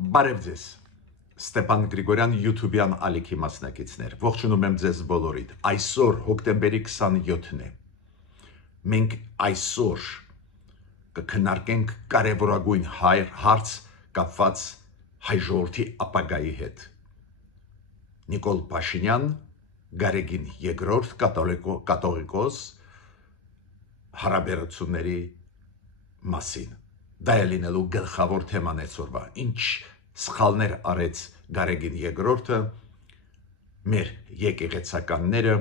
Բարև ձեզ, Ստեփան Գրիգորյան YouTube-յան ալիքի մասնակիցներ, ողջունում եմ ձեզ բոլորիդ, այսօր հոկտեմբերի 27-ն է, մենք այսօր կքննարկենք կարևորագույն հարց կապված հայ ժողովրդի ապագայի հետ, Նիկոլ Փաշինյան, Գարեգին II կաթողիկոս հարաբերությունների մասին, դա է լինելու գլխավոր թեման այսօրվա, ինչ սխալներ արեց Գարեգին II-ը, մեր եկեղեցականները,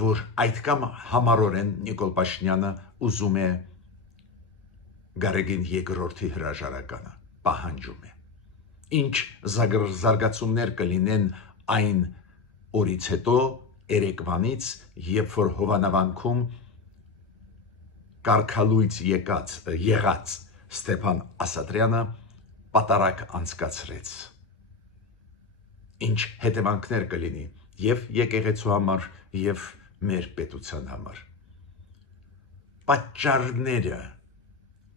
որ այդքան համառորեն Նիկոլ Փաշինյանը ուզում է Գարեգին II-ի հրաժարականը, պահանջում է, ինչ զարգացումներ կլինեն այն օրից հետո, երեկվանից, երբ որ Հովանավանքում կարգալույծ եղած Ստեփան Ասատրյանը պատարագ անցկացրեց, ինչ հետևանքներ կլինի և եկեղեցու համար, և մեր պետության համար, պատճառները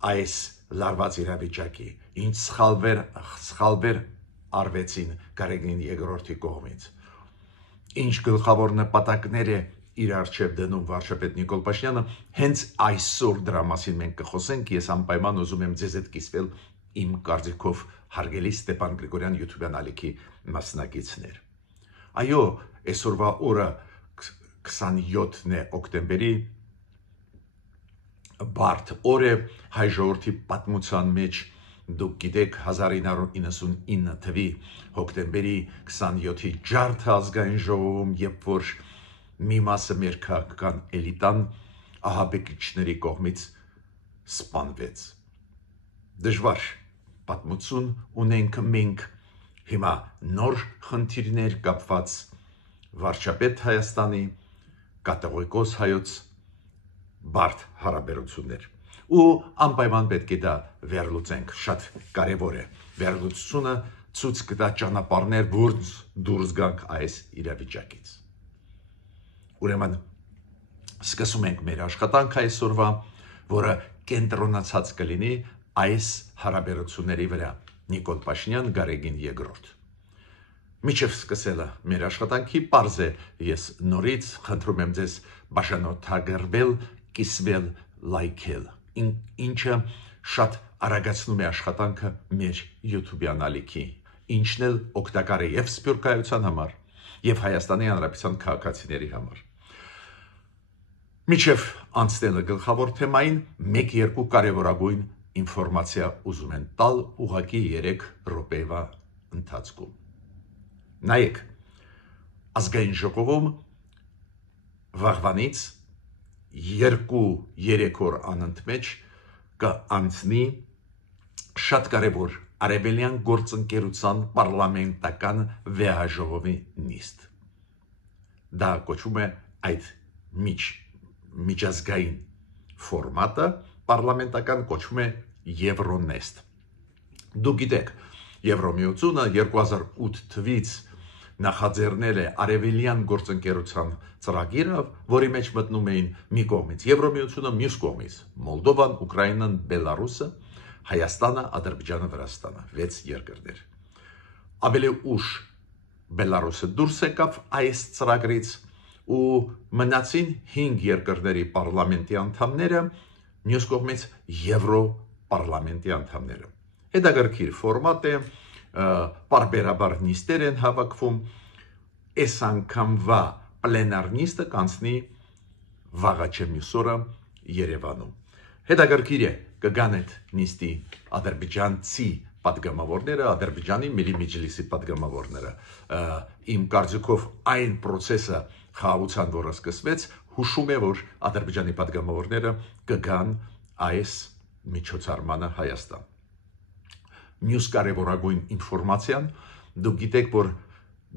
այս լարված իրավիճակի, ինչ սխալվեր արվեցին Գարեգին II-ի կողմից, ինչ գլխավոր նպատակներ է իր առջև դնում վարչապետ Նիկոլ Փաշինյանը, հենց այսօր դրա մասին մենք կխոսենք, ես անպայման ուզում եմ ձեզ հետ կիսվել իմ կարծիքով հարգելի Ստեփան Գրիգորյան YouTube-յան ալիքի մասնակիցներ։ Այո, այսօրվա օրը 27 հոկտեմբերի բարդ օր է հայ ժողովրդի պատմության մեջ, դուք գիտեք 1999 թվականի հոկտեմբերի 27-ի ջարդը ազգային ժողովում, երբ որ մի մասը մեր քաղաքական էլիտան ահաբեկիչների կողմից սպանվեց։ Դժվար պատմություն ունենք մենք, հիմա նոր խնդիրներ կապված վարչապետ Հայաստանի, կաթողիկոս հայոց բարդ հարաբերություններ, ու անպայման պետք է դա վերլուծենք, շատ կարևոր է, վերլուծությունը ցույց կտա ճանապարհներ, որ դուրս գանք այս իրավիճակից։ Ուրեմն սկսում ենք մեր աշխատանքը այսօրվա, որը կենտրոնացած կլինի այս հարաբերությունների վրա, Նիկոլ Փաշինյան, Գարեգին II։ Մինչև սկսելը մեր աշխատանքի պարզ է, ես նորից խնդրում եմ ձեզ բաժանորդագրվել, կիսվել, լայքել, ինչը շատ արագացնում է աշխատանքը մեր YouTube-յան ալիքի, ինչն էլ օգտակար է և Սփյուռքայության համար, և Հայաստանի Հանրապետության քաղաքացիների համար։ Մինչև անցնելը գլխավոր թեմային, մեկ-երկու կարևորագույն ինֆորմացիա ուզում են տալ ուղղակի 3 րոպեվա ընթացքում։ Նայեք, ազգային ժողովում վաղվանից 2-3 օր անընդմեջ կանցնի շատ կարևոր Արևելյան գործընկերության պարլամենտական վեհաժողովի նիստ։ Դա կոչվում է այդ միջազգային ֆորմատը, պարլամենտական կոչվում է Եվրոնեստ։ Դուք գիտեք, Եվրամիությունը 2008 թվականից նախաձեռնել է Արևելյան գործընկերության ծրագիրը, որի մեջ մտնում էին մի կողմից Եվրամիությունը, մյուս կողմից Մոլդովան, Ուկրաինան, Բելարուսը, Հայաստանը, Ադրբեջանը, Վրաստանը, 6 երկրներ։ Ավելի ուշ Բելարուսը դուրս եկավ այս ծրագրից ու մնացին 5 երկրների պարլամենտի անդամները, մյուս կողմից Եվրոպարլամենտի անդամները։ Հետաքրքիր ֆորմատ է, պարբերաբար նիստեր են հավաքվում, այս անգամվա պլենար նիստը կանցնի վաղաչե մյուս օրը Երևանում։ Հետաքրքիր է, կգան այդ նիստի ադրբեջանցի պատգամավորները, Ադրբեջանի Միլի Մեջլիսի պատգամավորները, իմ կարծիքով այն process-ը խաղաղության, որը սկսվեց, հուշում է, որ Ադրբեջանի պատգամավորները կգան այս միջոցառմանը Հայաստան։ Մյուս կարևորագույն ինֆորմացիան, դուք գիտեք, որ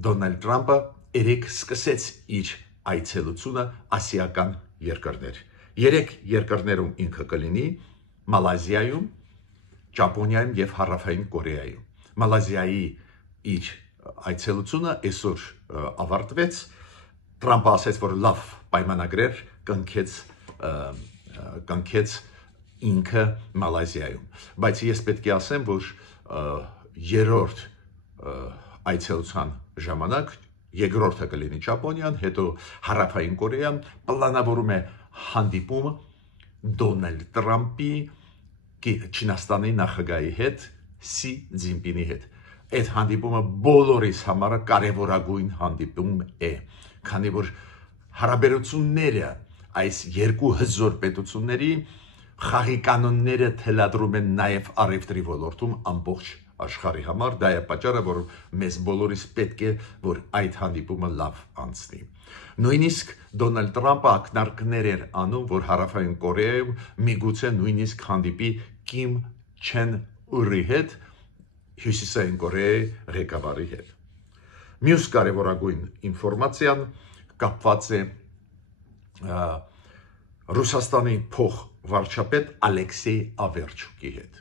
Դոնալդ Թրամփը երեկ սկսեց իր այցելությունը ասիական երկրներ։ 3 երկրներում ինքը կլինի, Մալազիայում, Ճապոնիայում և Հարավային Կորեայում։ Մալազիայի իր այցելությունը այսօր ավարտվեց, Թրամփը ասաց, որ լավ պայմանագրեր կնքեց ինքը Մալազիայում, բայց ես պետք է ասեմ, որ երրորդ այցելության ժամանակ երկրորդը կլինի Ճապոնիան, հետո Հարավային Կորեան պլանավորում է հանդիպում Դոնալդ Տրամփի Չինաստանի նախագահի հետ, Սի Ցզինպինի հետ։ Այդ հանդիպումը բոլորիս համար կարևորագույն հանդիպում է, քանի որ հարաբերությունները այս երկու հզոր պետությունների խաղի կանոնները թելադրում են նաև առևտրի ոլորտում ամբողջ աշխարհի համար, դա է պատճառը, որ մեզ բոլորիս պետք է, որ այդ հանդիպումը լավ անցնի։ Նույնիսկ Դոնալդ Տրամփը ակնարկներ էր անում, որ Հարավային Կորեայում միգուցե նույնիսկ հանդիպի Կիմ Չեն Ուրի հետ, Հյուսիսային Կորեայի ղեկավարի հետ։ Մյուս կարևորագույն ինֆորմացիան կապված է Ռուսաստանի փոխվարչապետ Ալեքսեյ Ավերչուկի հետ։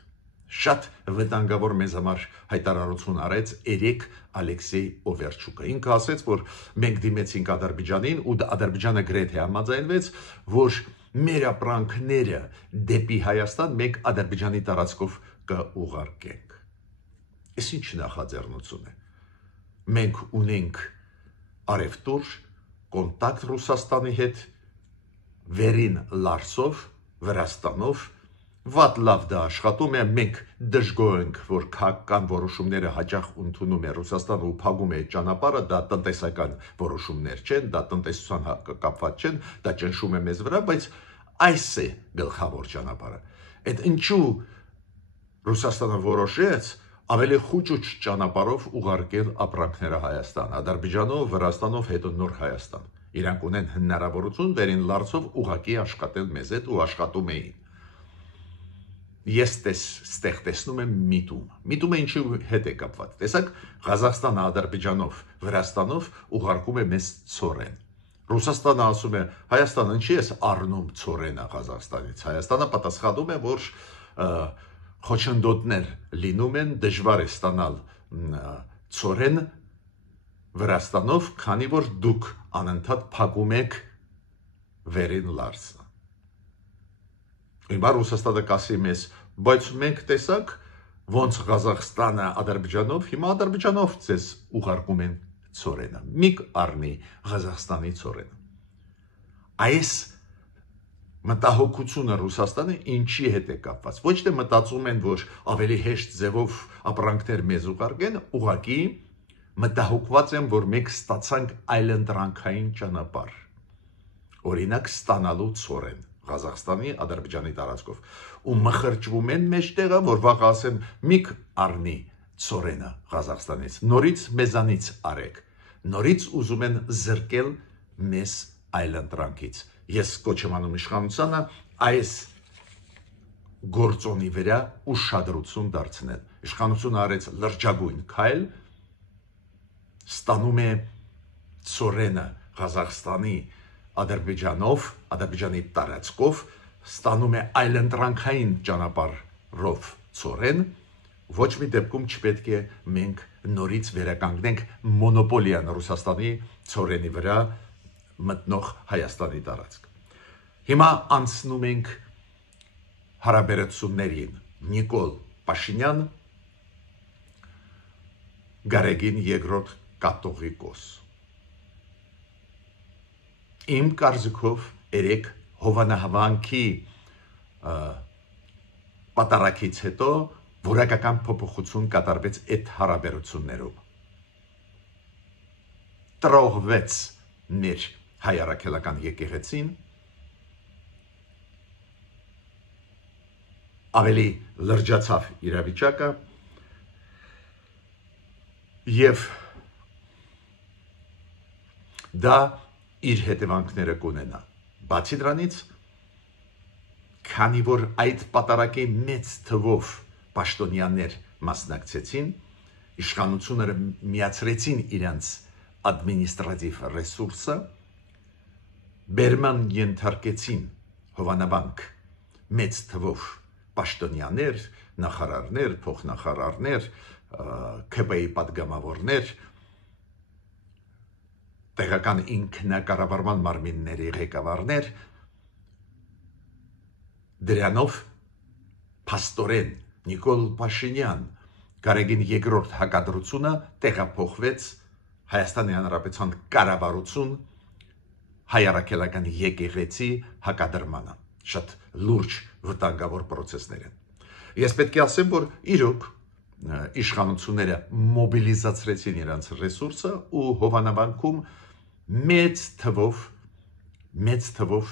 Շատ վտանգավոր մեզ համար հայտարարություն արեց երեք Ալեքսեյ Ավերչուկը։ Ինքը ասեց, որ մենք դիմեցինք Ադրբեջանին ու Ադրբեջանը գրեթե համաձայնվեց, որ մեր ապրանքները դեպի Հայաստան մենք Ադրբեջանի տարածքով կուղարկենք։ Այս ինչ նախաձեռնություն է։ Մենք ունենք առևտուր, կոնտակտ Ռուսաստանի հետ, վերին Լարսով, Վրաստանով, վատ լավ դա աշխատում է, մենք դժգոհ ենք, որ քաղաքական որոշումները հաճախ ընդունում է Ռուսաստանը ու փակում է այդ ճանապարհը, դա տնտեսական որոշումներ չեն, դա տնտեսության կապված չեն, դա ճնշում է մեզ վրա, բայց այս է գլխավոր ճանապարհը։ Այդ ինչու Ռուսաստանը որոշեց ավելի խուճուճ ճանապարհով ուղարկել ապրանքները Հայաստան, Ադրբեջանով, Վրաստանով, հետո նոր Հայաստան։ Իրանք ունեն հնարավորություն վերին Լարսով ուղղակի աշխատել մեզ հետ ու աշխատում էին։ Ես ստեղ տեսնում եմ միտումը ինչի հետ է կապված։ Տեսակ, Ղազախստանը Ադրբեջանով, Վրաստանով ուղարկում է մեզ ցորեն։ Ռուսաստանը ասում է, Հայաստանը ինչի է առնում ցորենը Ղազախստանից։ Հայաստանը պատասխանում է, որ խոչընդոտներ լինում են, դժվար է ստանալ ցորեն Վրաստանով, քանի որ դուք անընդհատ փակում եք վերին Լարսը։ Հիմա Ռուսաստանը կասի մեզ, բայց մենք տեսակ ոնց Ղազախստանը Ադրբեջանով, հիմա Ադրբեջանով ձեզ ուղարկում են ցորենը։ Մի առնի Ղազախստանի ցորենը։ Այս մտահոգությունը Ռուսաստանը ինչի հետ է կապված։ Ոչ թե մտածում են, որ ավելի հեշտ ձևով ապրանքներ մեզ ուղարկեն, ուղղակի մտահոգված են, որ մենք ստացանք այլընտրանքային ճանապարհ։ Օրինակ ստանալու ցորեն Ղազախստանի, Ադրբեջանի տարածքով ու մխրճվում են մեջտեղը, որ վաղ ասեմ միք առնի ցորենը Ղազախստանից, նորից մեզանից արեք, նորից ուզում են զրկել մեզ այլընտրանքից։ Ես կոչ եմ անում իշխանությանը այս գործոնի վրա ուշադրություն դարձնել։ Իշխանությունը արեց լրջագույն քայլ, ստանում է ցորենը Ղազախստանի Ադրբեջանով, Ադրբեջանի տարածքով, ստանում է այլընտրանքային ճանապարհով ցորեն, ոչ մի դեպքում չպետք է մենք նորից վերականգնենք մոնոպոլիան Ռուսաստանի ցորենի վրա մտնող Հայաստանի տարածք։ Հիմա անցնում ենք հարաբերություններին Նիկոլ Փաշինյան, Գարեգին երկրորդ կաթողիկոս։ Իմ կարծիքով երեք հովանահավանքի պատարակից հետո որակական փոփոխություն կատարվեց այդ հարաբերություններում։ Տրողվեց մեր հայ առաքելական եկեղեցին, ավելի լրջացավ իրավիճակը եւ դա իր հետևանքները կունենա։ Բացի դրանից, քանի որ այդ պատարակի մեծ թվով պաշտոնյաներ մասնակցեցին, իշխանությունները միացրեցին իրենց ադմինիստրատիվ ռեսուրսը, բերման ենթարկեցին հովանաբանք մեծ թվով պաշտոնյաներ, նախարարներ, փոխնախարարներ, ԿՊ-ի պատգամավորներ, տեղական ինքնակառավարման մարմինների ղեկավարներ, դրանով փաստորեն Նիկոլ Փաշինյան Գարեգին երկրորդ հակադրությունը տեղափոխվեց Հայաստանի Հանրապետության կառավարություն հայ առաքելական եկեղեցի հակադրմանը, շատ լուրջ վտանգավոր պրոցեսներ են։ Ես պետք է ասեմ, որ իրոք իշխանությունները մոբիլիզացրեցին իրենց ռեսուրսը ու հովանավանքում մեծ թվով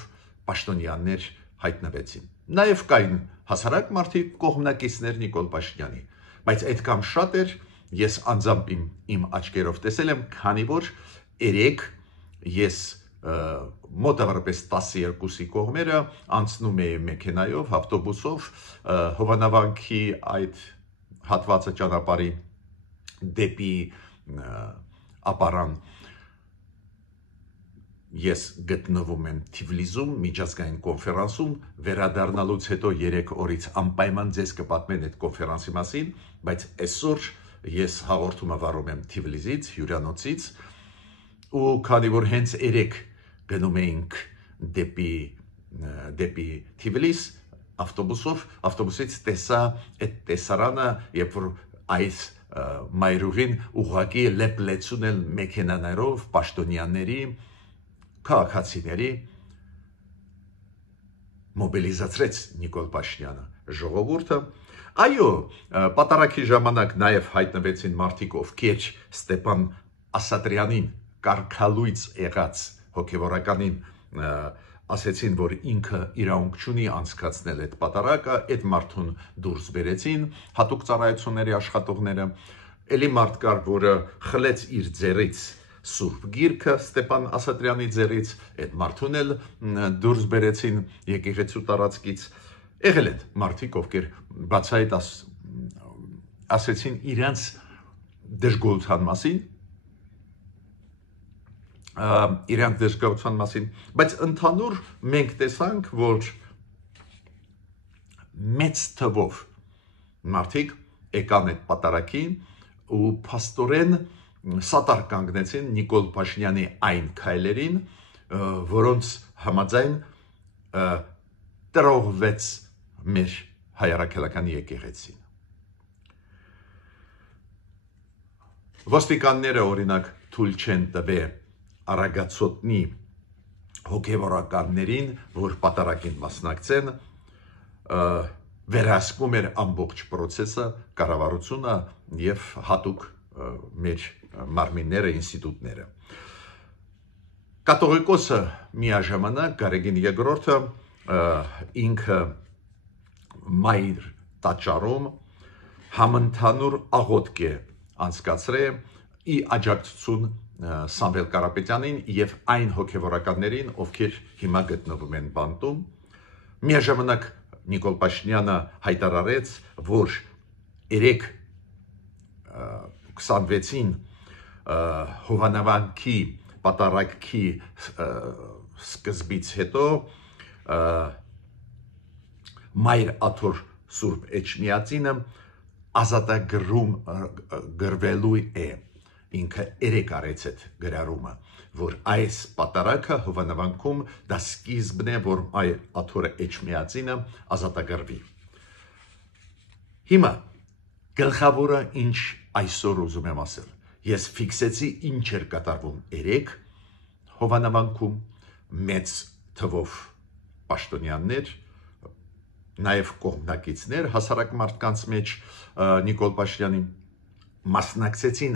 պաշտոնյաներ հայտնվեցին։ Նաև կային հասարակ մարդիկ կողմնակիցներ Նիկոլ Փաշինյանի, բայց այդքան շատ էր, ես անձամբ իմ աչքերով տեսել եմ, քանի որ երեք ես մոտավորապես 12-ի կողմերը անցնում էի մեքենայով, ավտոբուսով, հովանավանքի այդ հատվածը ճանապարհի դեպի ապարան ես գտնվում եմ Թիֆլիսում միջազգային կոնֆերանսում, վերադառնալուց հետո 3 օրից անպայման ձեզ կպատմեմ այդ կոնֆերանսի մասին, բայց այսօր ես հաղորդումը վարում եմ Թիֆլիսից, հյուրանոցից, ու քանի որ հենց երեք գնում էինք դեպի Թիֆլիս ավտոբուսից տեսա այդ տեսարանը, երբ որ այս մայրուղին ուղղակի լեփլեցուն էլ մեքենաներով պաշտոնյաների, քաղաքացիների մոբիլիզացրեց Նիկոլ Փաշինյանը ժողովուրդը։ Այո, պատարագի ժամանակ նաև հայտնվեցին մարդիկ, ովքեր Ստեփան Ասատրյանին կարգալույծ եղած հոգևորականին ասեցին, որ ինքը իրավունք չունի անցկացնել այդ պատարագը, այդ մարդուն դուրս բերեցին հատուկ ծառայությունների աշխատողները, էլի մարդ կար, որը խլեց իր ձեռից Սուրբ Գիրքը Ստեփան Ասատրյանի ձեռից, այդ մարդուն էլ դուրս բերեցին եկեղեցու տարածքից, եղել են մարդիկ, ովքեր բացահայտ ասեցին իրենց դժգոհության մասին, բայց ընդհանուր մենք տեսանք, որ մեծ թվով մարդիկ եկան այդ պատարագին ու փաստորեն սատար կանգնեցին Նիկոլ Փաշինյանի այն քայլերին, որոնց համաձայն տրողվեց մեր հայ առաքելական եկեղեցին։ Ոստիկանները օրինակ թույլ չեն տվել Արագածոտնի հոգևորականներին, որ պատարագին մասնակցեն, վերահսկում էր ամբողջ պրոցեսը, կառավարությունը եւ հատուկ մեր մարմինները, ինստիտուտները։ Կաթողիկոսը միաժամանակ Գարեգին II ինքը մայր տաճարում համընդհանուր աղոթք է անցկացրել ի աջակցություն Սամվել Կարապետյանին եւ այն հոգևորականներին, ովքեր հիմա գտնվում են բանտում։ Միաժամանակ Նիկոլ Փաշինյանը հայտարարեց, որ 26-ին հովանավանքի պատարագի սկզբից հետո Մայր Աթոր Սուրբ Էջմիածինը ազատագրվելու է, ինքը երեք արեց այդ գրառումը, որ այս պատարագը հովանավանքում դա սկիզբն է, որ Մայր Աթորը Էջմիածինը ազատագրվի։ Հիմա գլխավորը ինչ այսօր ուզում եմ ասել, ես ֆիքսեցի ինչ էր կատարվում երեք հովանավանքում, մեծ թվով պաշտոնյաներ, նաև կողմնակիցներ հասարակ մարդկանց մեջ Նիկոլ Փաշինյանի մասնակցեցին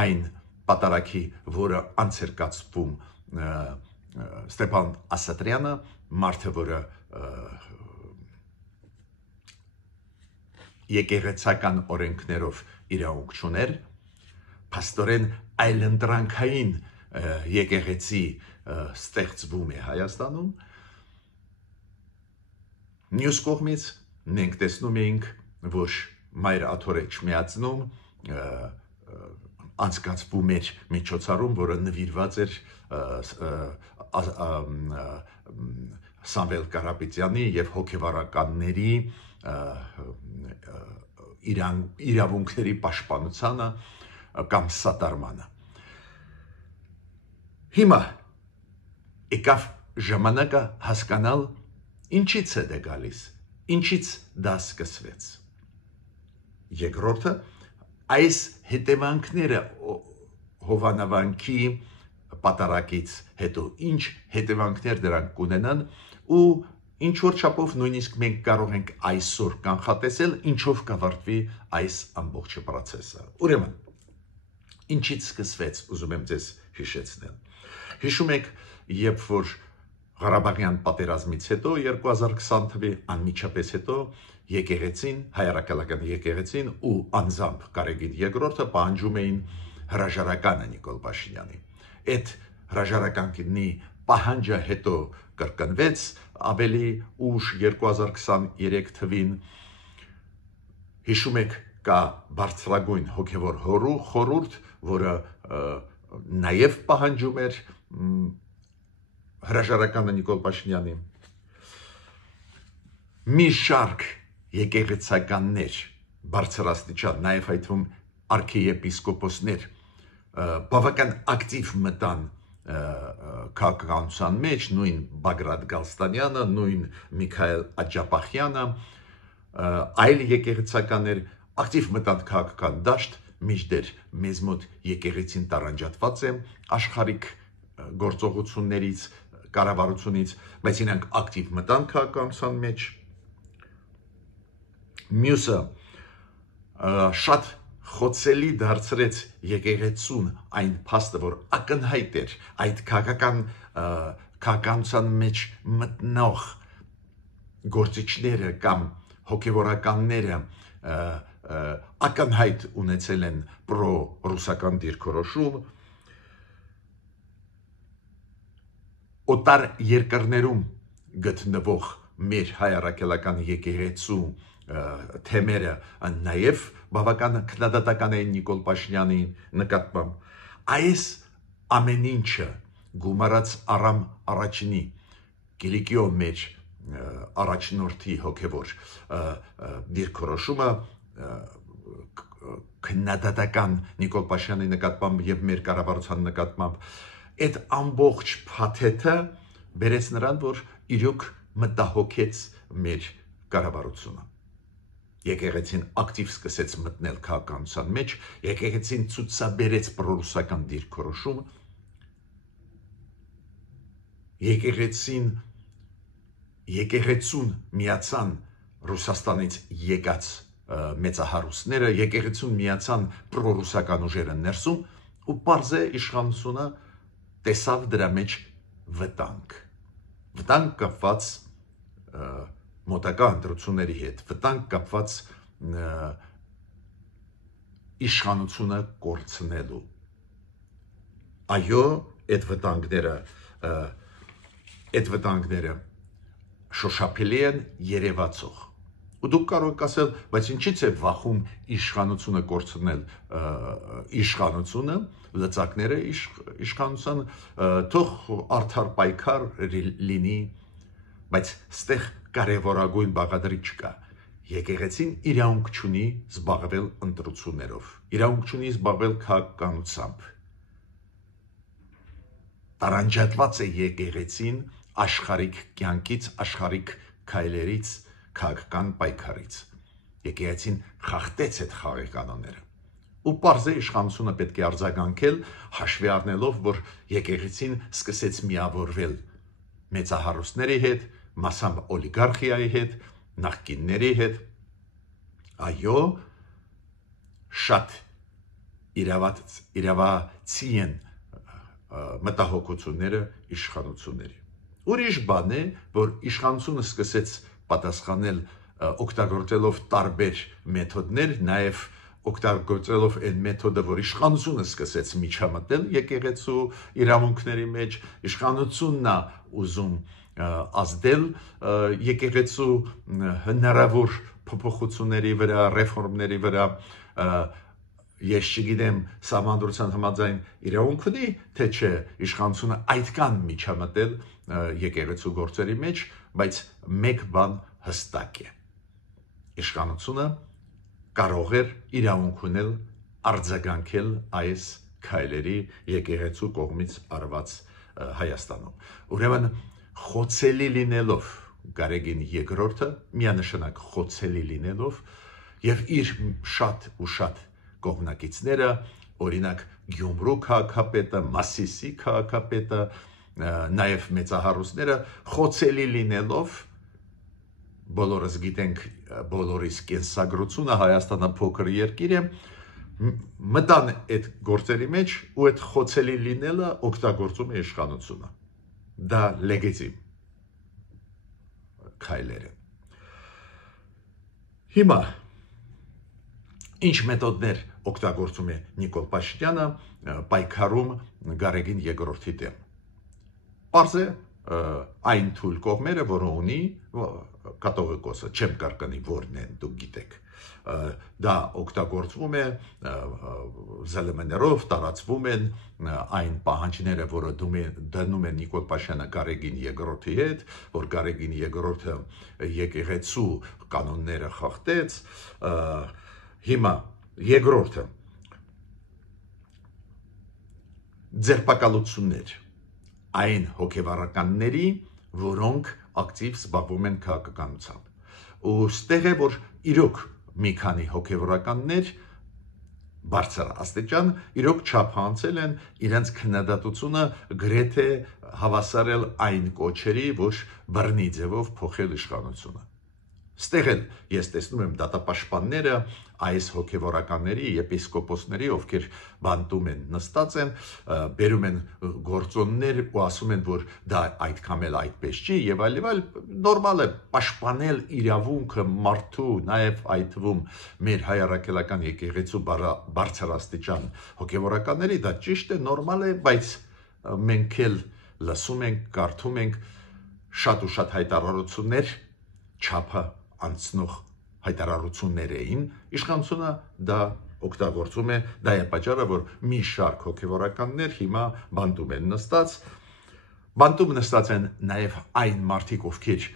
այն պատարագի, որը անց էր կացվում Ստեփան Ասատրյանը, մարդը, որը եկեղեցական օրենքներով իրավունք չուներ, փաստորեն այլընտրանքային եկեղեցի ստեղծվում է Հայաստանում։ Մյուս կողմից մենք տեսնում էինք, որ Մայր Աթոր Էջմիածնում անցկացվում էր միջոցառում, որը նվիրված էր Սամվել Կարապետյանի եւ հոգևորականների իրավունքների պաշտպանությանը կամ սատարմանը։ Հիմա եկավ ժամանակը հասկանալ ինչից է դա գալիս, ինչից դա սկսվեց։ երկրորդը այս հետևանքները հովանավանքի պատարագից հետո ինչ հետևանքներ դրանք կունենան ու ինչ որ չափով նույնիսկ մենք կարող ենք այսօր կանխատեսել ինչով կավարտվի այս ամբողջ process-ը։ Ուրեմն ինչից սկսվեց, ուզում եմ ձեզ հիշեցնել։ Հիշում եք, երբ որ Ղարաբաղյան պատերազմից հետո 2020 թվականի անմիջապես հետո եկեղեցին, հայրաքելական եկեղեցին ու անձամբ Գարեգին II պահանջում էին հրաժարականը Նիկոլ Փաշինյանի։ Այդ հրաժարականի պահանջը հետո կրկնվեց ավելի ուշ 2023 թվին։ Հիշում եք, կա բարձրագույն հոգևոր խորհուրդ, որը նաև պահանջում էր հրաժարականը Նիկոլ Փաշինյանի։ Մի շարք եկեղեցականներ բարձրաստիճան, նաև այդ թվում արքիեպիսկոպոսներ բավական ակտիվ մտան քաղաքականության մեջ, նույն Բագրատ Գալստանյանը, նույն Միքայել Աջապախյանը, այլ եկեղեցականներ ակտիվ մտան քաղաքական դաշտ, մինչդեռ մեզ մոտ եկեղեցին տարանջատված է աշխարհիկ գործողություններից, կառավարությունից, բայց իրենք ակտիվ մտան քաղաքականության մեջ։ Մյուսը շատ խոցելի դարձրեց եկեղեցուն այն փաստը, որ ակնհայտ էր այդ քաղաքականության մեջ մտնող գործիչները կամ հոգևորականները ակնհայտ ունեցել են պրո-ռուսական դիրքորոշում, օտար երկրներում գտնվող մեր հայրաքելական եկեղեցու թեմերը նաև բավական քննադատական էին Նիկոլ Փաշինյանի նկատմամբ։ Այս ամեն ինչը գումարած Արամ առաջինի Կիլիկիո մեջ առաջնորդի հոգևոր դիրքորոշումը քննադատական Նիկոլ Փաշինյանի նկատմամբ եւ մեր կառավարության նկատմամբ, այդ ամբողջ փաթեթը բերեց նրան, որ իրոք մտահոգեց մեր կառավարությունը։ Եկեղեցին ակտիվ սկսեց մտնել քաղաքականության մեջ, եկեղեցին ցուցաբերեց պրոռուսական դիրքորոշում, եկեղեցուն միացան Ռուսաստանից եկած մեծահարուստները, եկեղեցուն միացան պրոռուսական ուժերը ներսում ու պարզ է իշխանությունը տեսավ դրա մեջ վտանգ կապված մոտակա ընտրությունների հետ, վտանգ կապված իշխանությունը կորցնելու։ Այո, այդ վտանգները շոշափելի են, երևացող։ Ու դուք կարող եք ասել, բայց ինչի՞ց է վախում իշխանությունը կորցնել իշխանությունը, լծակները իշխանության, թող արդար պայքար լինի, բայց ստեղ կարևորագույն բաղադրիչ կա։ Եկեղեցին իրավունք չունի զբաղվել ընտրություններով, իրավունք չունի զբաղվել քաղաքականությամբ։ Տարանջատված է եկեղեցին աշխարհիկ կյանքից, աշխարհիկ քայլերից, քաղաքական պայքարից։ Եկեղեցին խախտեց այդ խաղի կանոնները։ Ու պարզ է իշխանությունը պետք է արձագանքել, հաշվի առնելով, որ եկեղեցին սկսեց միավորվել մեծահարուստների հետ, մասամբ օլիգարխիայի հետ, նախկինների հետ։ Այո, շատ իրավացի են մտահոգությունները իշխանությունների։ Ուրիշ բան է, որ իշխանությունը սկսեց պատասխանել օգտագործելով տարբեր մեթոդներ, նաև օգտագործելով այն մեթոդը, որ իշխանությունը սկսեց միջամտել եկեղեցու իրավունքների մեջ, իշխանությունն է ուզում ազդել եկեղեցու հնարավոր փոփոխությունների վրա, ռեֆորմների վրա, ես չգիտեմ սահմանադրության համաձայն իրավունք ունի, թե չէ իշխանությունը այդքան միջամտել եկեղեցու գործերի մեջ, բայց մեկ բան հստակ է. իշխանությունը կարող էր իրավունք ունել արձագանքել այս քայլերի եկեղեցու կողմից արված Հայաստանում։ Ուրեմն խոցելի լինելով Գարեգին II, միանշանակ խոցելի լինելով, եւ իր շատ ու շատ կողմնակիցները, օրինակ Գյումրու քաղաքապետը, Մասիսի քաղաքապետը, նաեւ մեծահարուստները խոցելի լինելով, բոլորս գիտենք, բոլորիս կենսագրությունը Հայաստանը փոքր երկիր է, մտան այդ գործերի մեջ ու այդ խոցելի լինելը օգտագործում է իշխանությունը։ Դա լեգիտիմ քայլեր են։ Հիմա ինչ մեթոդներ օգտագործում է Նիկոլ Փաշինյանը պայքարում Գարեգին երկրորդի դեմ։ Պարզ է այն թույլ կողմերը, որը ունի կաթողիկոսը, չեմ կարկանի որն են, դուք գիտեք։ Դա օգտագործվում է ԶԼՄ-ներով, տարածվում են այն պահանջները, որը դնում են Նիկոլ Փաշինյանը Գարեգին երկրորդի հետ, որ Գարեգին երկրորդը եկեղեցու կանոնները խախտեց։ Հիմա երկրորդը ձերբակալություններ այն հոգևորականների, որոնք ակտիվ զբաղվում են քաղաքականությամբ։ Ու ստեղ է, որ իրոք մի քանի հոգևորականներ բարձր աստիճան իրոք չափանցել են իրենց քննադատությունը գրեթե հավասարել այն կոչերի, որ բռնի ձևով փոխել իշխանությունը։ Ստեղ էլ ես տեսնում եմ դատապաշտպանները այս հոգևորականների, եպիսկոպոսների, ովքեր բանտում են, նստած են, բերում են գործոններ ու ասում են, որ դա այդքան էլ այդպես չի եւ այլ, նորմալ է պաշտպանել իրավունքը մարդու, նաեւ այդ թվում մեր հայ առաքելական եկեղեցու բարձրաստիճան հոգևորականների, դա ճիշտ է, նորմալ է, բայց մենք էլ լսում ենք, կարդում ենք շատ ու շատ հայտարարություններ, չափը անցնող հայտարարություններ էին, իշխանությունը դա օգտագործում է, դա է պատճառը, որ մի շարք հոգևորականներ հիմա բանտում են նստած, բանտում նստած են նաև այն մարդիկ, ովքեր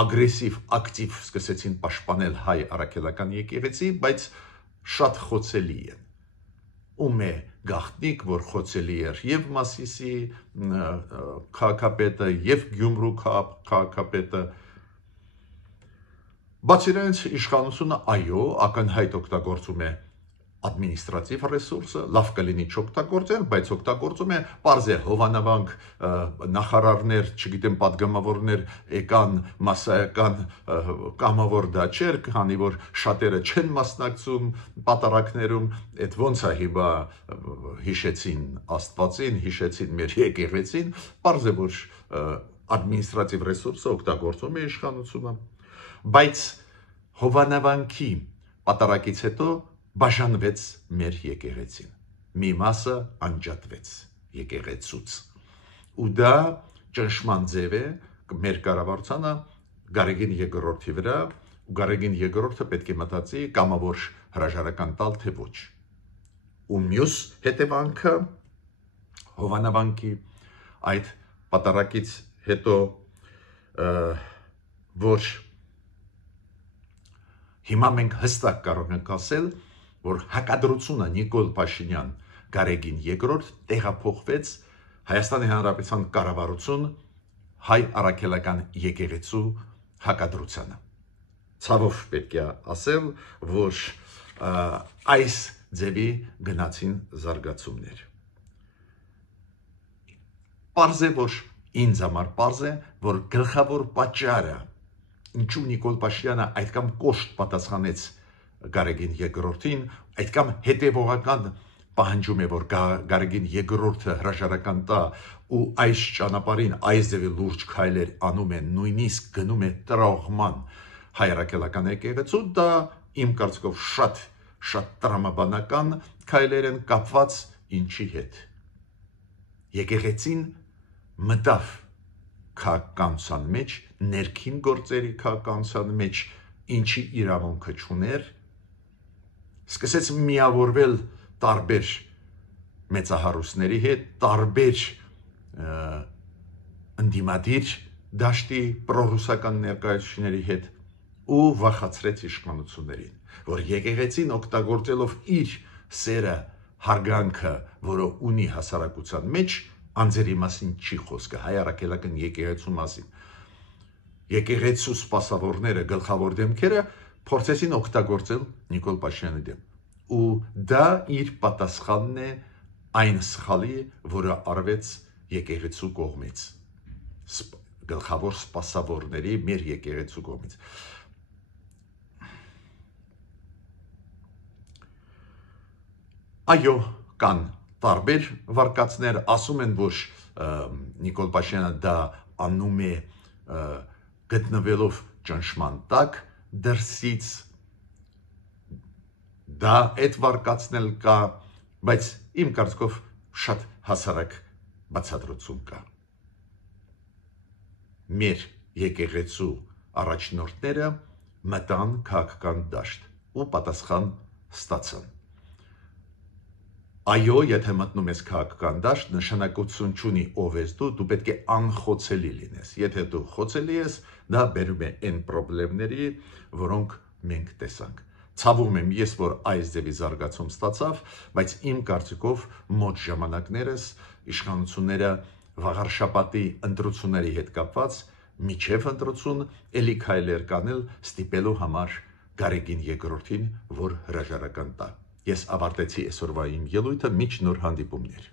ագրեսիվ, ակտիվ սկսեցին պաշտպանել հայ առաքելական եկեղեցի, բայց շատ խոցելի են։ Ում է գաղտնիք, որ խոցելի էր եւ Մասիսի քաղաքապետը, եւ Գյումրու քաղաքապետը։ Բացի դրանից իշխանությունը այո, ակնհայտ օգտագործում է ադմինիստրատիվ ռեսուրսը, լավ կլինի չօգտագործել, բայց օգտագործում է պարզ է հովանավանք նախարարներ, չգիտեմ, падգամավորներ եկան մասսայական կամավոր դա չէր, քանի որ շատերը չեն մասնակցում պատարակներում, այդ ոնց է հիմա հիշեցին Աստվածին, հիշեցին մեր եկեղեցին, պարզ է, որ ադմինիստրատիվ ռեսուրսը օգտագործում է իշխանությունը, բայց հովանավանքի պատարակից հետո բաժանվեց մեր եկեղեցին, մի մասը անջատվեց եկեղեցուց, ու դա ճնշման ձև է մեր կառավարությանը Գարեգին երկրորդի վրա, ու Գարեգին երկրորդը պետք է մտածի կամավոր հրաժարական տալ, թե ոչ, ու մյուս հետևանքը հովանավանքի այդ պատարակից հետո, որ հիմա մենք հստակ կարող ենք ասել, որ հակադրությունը Նիկոլ Փաշինյան Գարեգին երկրորդ տեղափոխվեց Հայաստանի Հանրապետության կառավարություն հայ առաքելական եկեղեցու հակադրությանը։ Ցավով պետք է ասել, որ այս ձևի գնացին զարգացումներ։ Պարզ է, որ ինձ համար պարզ է, որ գլխավոր պատճառը, ինչու Նիկոլ Փաշինյանը այդքան կոշտ պատասխանեց Գարեգին երկրորդին, այդքան հետևողական պահանջում է, որ Գարեգին երկրորդը հրաժարական տա ու այս ճանապարհին այս ձևի լուրջ քայլեր անում են, նույնիսկ գնում է տրողման հայ առաքելական եկեղեցու, դա իմ կարծիքով շատ տրամաբանական քայլեր են կապված ինչի հետ։ Եկեղեցին մտավ քաղաքականության մեջ, ներքին գործերի քաղաքականության մեջ, ինչի իրավունքը չուներ, սկսեց միավորվել տարբեր մեծահարուստների հետ, տարբեր ընդդիմադիր դաշտի պրոռուսական ներկայացուցիչների հետ ու վախացրեց իշխանություններին, որ եկեղեցին օգտագործելով իր սերը, հարգանքը, որը ունի հասարակության մեջ, անձերի մասին չի խոսքը, հայ առաքելական եկեղեցու մասին։ Եկեղեցու սպասավորները, գլխավոր դեմքերը փորձեցին օգտագործել Նիկոլ Փաշինյանի դեմ։ Ու դա իր պատասխանն է այն սխալի, որը արվեց եկեղեցու կողմից, գլխավոր սպասավորների մեր եկեղեցու կողմից։ Այո, կան տարբեր վարկածներ, ասում են, որ Նիկոլ Փաշինյանը դա անում է գտնվելով ճնշման տակ դրսից, դա այդ վարկածն էլ կա, բայց իմ կարծիքով շատ հասարակ բացատրություն կա։ Մեր եկեղեցու առաջնորդները մտան քաղաքական դաշտ ու պատասխան ստացան։ Այո, եթե մտնում ես քաղաքական դաշտ, նշանակություն չունի ով ես դու պետք է անխոցելի լինես։ Եթե դու խոցելի ես, դա բերում է այն խնդիրների, որոնք մենք տեսանք։ Ցավում եմ ես, որ այս ձևի զարգացում ստացավ, բայց իմ կարծիքով մոտ ժամանակներս իշխանությունները վաղարշաբաթի ընտրությունների հետ կապված միջև ընտրություն էլի քայլեր կանել ստիպելու համար Գարեգին Երկրորդին, որ հրաժարական տա։ Ես ավարտեցի այսօրվա իմ ելույթը, մինչ նոր հանդիպումներ։